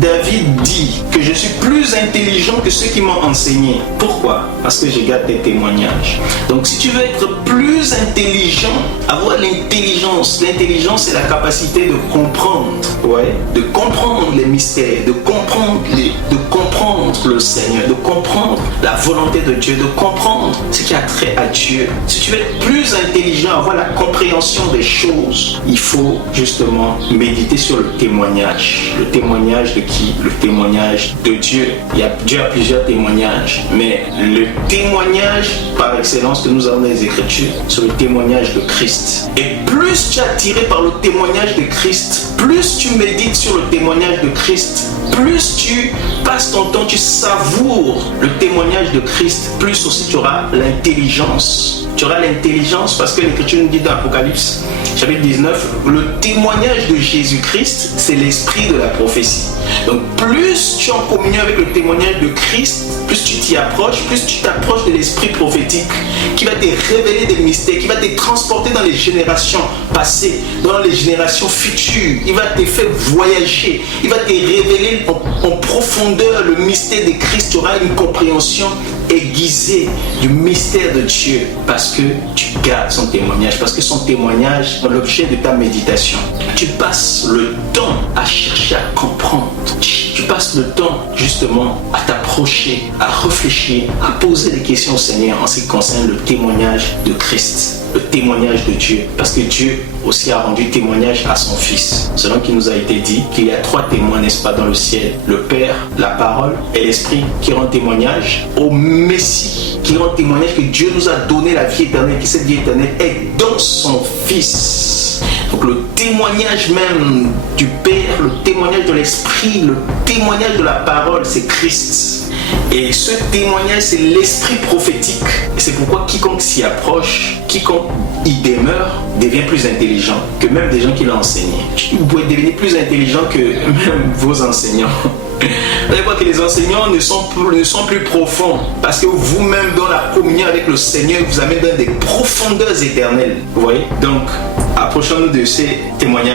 David dit que je suis plus intelligent que ceux qui m'ont enseigné. Pourquoi? Parce que je garde tes témoignages. Donc si tu veux être plus intelligent, avoir l'intelligence. L'intelligence, c'est la capacité de comprendre. Ouais, de comprendre les mystères, de comprendre le Seigneur, de comprendre la volonté de Dieu, de comprendre ce qui a trait à Dieu. Si tu veux être plus intelligent, avoir la compréhension des choses, il faut justement méditer sur le témoignage. Le témoignage de qui? Le témoignage de Dieu. Dieu a plusieurs témoignages, mais le témoignage par excellence que nous avons dans les Écritures, c'est le témoignage de Christ. Et plus tu es attiré par le témoignage de Christ, plus tu médites sur le témoignage de Christ, plus tu passes ton temps, tu savoures le témoignage de Christ, plus aussi tu auras l'intelligence. Tu auras l'intelligence parce que l'Écriture nous dit dans Apocalypse, chapitre 19, le témoignage de Jésus-Christ, c'est l'esprit de la prophétie. Donc plus tu es en communion avec le témoignage de Christ, plus tu t'y approches, plus tu t'approches de l'esprit prophétique qui va te révéler des mystères, qui va te transporter dans les générations passées, dans les générations futures. Il va te faire voyager, il va te révéler en profondeur le mystère de Christ. Tu auras une compréhension aiguisée du mystère de Dieu parce que tu gardes son témoignage, parce que son témoignage est l'objet de ta méditation. Tu passes le temps à chercher à comprendre. Tu passes le temps justement à t'approcher, à réfléchir, à poser des questions au Seigneur en ce qui concerne le témoignage de Christ, le témoignage de Dieu. Parce que Dieu aussi a rendu témoignage à son Fils. Selon qu'il nous a été dit qu'il y a 3 témoins, n'est-ce pas, dans le ciel. Le Père, la parole et l'Esprit qui rend témoignage au Messie, qui rend témoignage que Dieu nous a donné la vie éternelle, que cette vie éternelle est dans son Fils. Donc le témoignage même du Père, le témoignage de l'Esprit, le témoignage de la parole, c'est Christ. Et ce témoignage, c'est l'esprit prophétique. Et c'est pourquoi quiconque s'y approche, quiconque y demeure, devient plus intelligent que même des gens qui l'ont enseigné. Vous pouvez devenir plus intelligent que même vos enseignants. Vous allez voir que les enseignants ne sont plus profonds parce que vous-même dans la communion avec le Seigneur vous amène dans des profondeurs éternelles. Vous voyez? Donc, approchons-nous de ces témoignages.